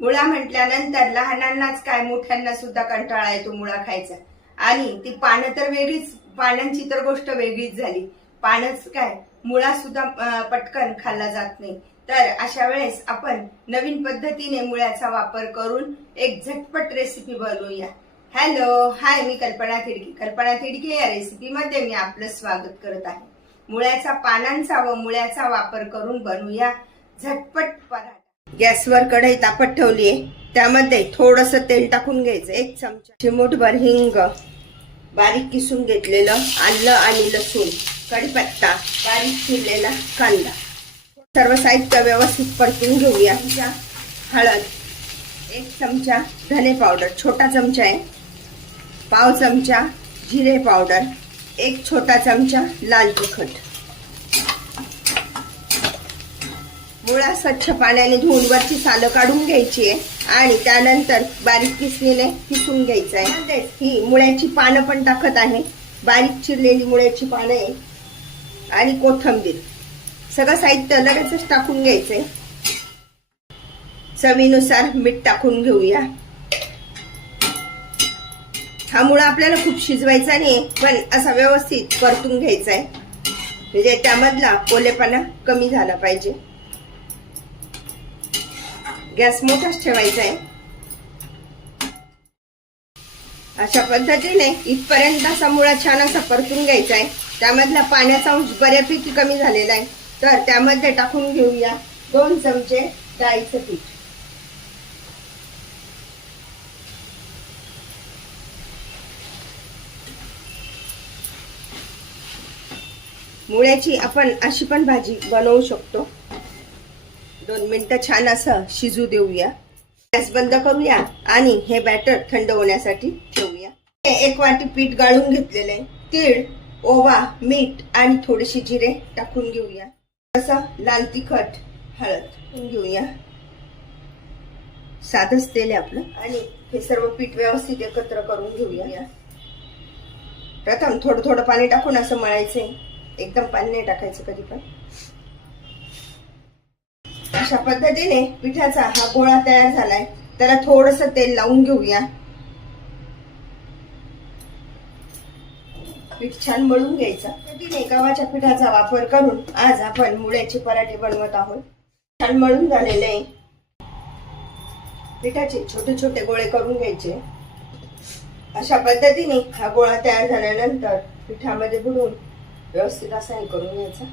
मुळा म्हटल्यानंतर लहानांनाच काय मोठ्यांना सुद्धा कंटाळा येतो मुळा खायचा. आणि ती पानं तर वेगळीच, पानांची तर गोष्ट वेगळीच झाली. पानच काय, मुळा सुद्धा पटकन खाल्ला जात नाही. तर अशा वेळेस आपण नवीन पद्धतीने मुळ्याचा वापर करून एक झटपट रेसिपी बनवूया. हॅलो, हाय, मी कल्पना तिडके. कल्पना तिडके या रेसिपीमध्ये मी आपलं स्वागत करत आहे. मुळ्याचा पानांचा व मुळ्याचा वापर करून बनवूया झटपट पराठा. गॅसवर कढई तापत ठेवली आहे. त्यामध्ये थोडस तेल टाकून घ्यायचं. 1 चमचा, चिमूटभर हिंग, बारीक किसून घेतलेलं आलं आणि लसूण, कढीपत्ता, बारीक चिरलेला कांदा, सर्व साहित्य व्यवस्थित परतून घेऊया. हळद, 1 चमचा धने पावडर, छोटा चमचा आहे, पाव चमचा जिरे पावडर, 1 छोटा चमचा लाल तिखट. मुळा स्वच्छ पाण्याने धुवून वरची सालं काढून घ्यायची आहे आणि त्यानंतर बारीक किसून घ्यायचं आहे. ही मुळ्याची पानं पण टाकत आहे, बारीक चिरलेली मुळ्याची पानं आहे आणि कोथिंबीर. सगळं साहित्य लगेचच टाकून घ्यायचंय. चवीनुसार मीठ टाकून घेऊया. हा मुळा आपल्याला खूप शिजवायचा नाही, पण असा व्यवस्थित परतून घ्यायचा आहे, म्हणजे त्यामधला ओलेपणा कमी झाला पाहिजे. गॅस मोठाच ठेवायचा आहे. अशा पद्धतीने इथपर्यंत असा मुळा छान असा परतून घ्यायचा आहे. त्यामधला पाण्याचा अंश बऱ्यापैकी कमी झालेला आहे. तर त्यामध्ये टाकून घेऊया 2 चमचे डाळीचं पीठ. मुळ्याची आपण अशी पण भाजी बनवू शकतो. 2 मिनिटं छान असं शिजू देऊया. गॅस बंद करूया आणि हे बॅटर थंड होण्यासाठी ठेवूया. 1 वाटी पीठ गाळून घेतलेले, तीळ, ओवा, मीठ आणि थोडीशी जिरे टाकून घेऊया. असं लाल तिखट, हळद घेऊया. साधंच तेल आहे आपलं. आणि हे सर्व पीठ व्यवस्थित एकत्र करून घेऊया. प्रथम थोडं थोडं पाणी टाकून असं मळायचंय, एकदम पाणी नाही टाकायचं कधी पण. अशा पद्धतीने पिठाचा हा गोळा तयार झालाय. त्याला थोडस तेल लावून घेऊया. पीठ छान मळून घ्यायचं. पद्धतीने गव्हाच्या पिठाचा वापर करून आज आपण मुळ्याचे पराठे बनवत आहोत. छान मळून झालेले आहे. पिठाचे छोटे छोटे गोळे करून घ्यायचे. अशा पद्धतीने हा गोळा तयार झाल्यानंतर पिठामध्ये बुडवून व्यवस्थित असा हे करून घ्यायचा.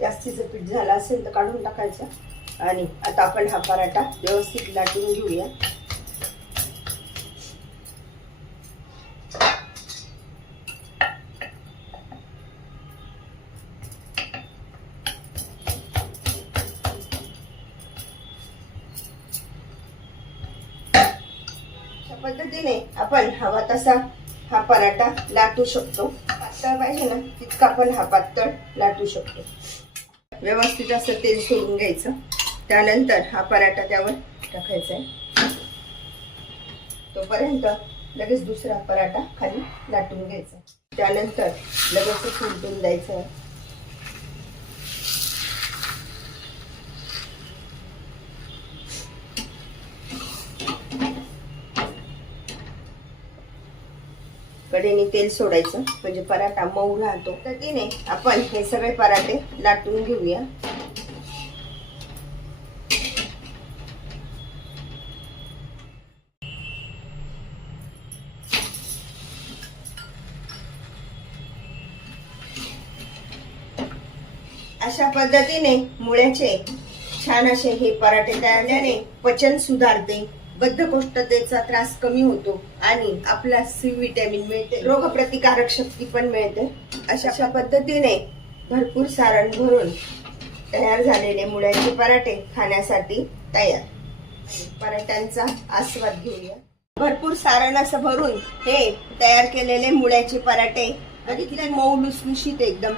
जास्तीचं पीठ झालं असेल तर काढून टाकायचं. आणि आता आपण हा पराठा व्यवस्थित लाटून घेऊया. अशा पद्धतीने आपण हवा तसा हा पराठा लाटू शकतो. पातळ पाहिजे ना तितका आपण हा पातळ लाटू शकतो. व्यवस्थित असं तेल सोडून घ्यायचं. त्यानंतर हा पराठा त्यावर टाकायचा आहे. तोपर्यंत लगेच दुसरा पराठा खाली लाटून घ्यायचा. त्यानंतर लगेच उलटून द्यायचं. कडेने तेल सोडायचं म्हणजे पराठा मऊ राहतो. पद्धतीने आपण हे सगळे पराठे लाटून घेऊया. अशा पद्धतीने मुळ्याचे छान असे हे पराठे तयार झाल्याने पचन सुधारते, बद्धकोष्ठतेचा त्रास कमी होतो आणि आपला सी विटॅमिन मिळते, रोगप्रतिकारक शक्ती पण मिळते. अशा पद्धतीने भरपूर सारण भरून तयार झालेले मुळ्याचे पराठे खाण्यासाठी तयार. पराठ्यांचा आस्वाद घेऊया. भरपूर सारण असं भरून हे तयार केलेले मुळ्याचे पराठे आणि किती मऊ लुसलुशीत एकदम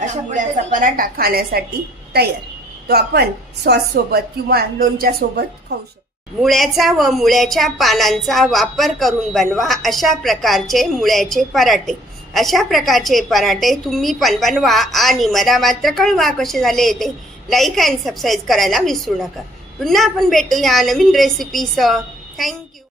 अशा मुळ्याचा पराठा खाण्यासाठी तयार. तो आपण सॉस सोबत किंवा लोणच्या सोबत खाऊ शकतो. मुळ्याचा व मुळ्याच्या पानांचा वापर करून बनवा अशा प्रकारचे मुळ्याचे पराठे. अशा प्रकारचे पराठे तुम्ही पण बनवा आणि मला मात्र कळवा कसे झाले ते. लाईक अँड सबस्क्राईब करायला विसरू नका. पुन्हा आपण भेटूया नवीन रेसिपीसह. थँक्यू.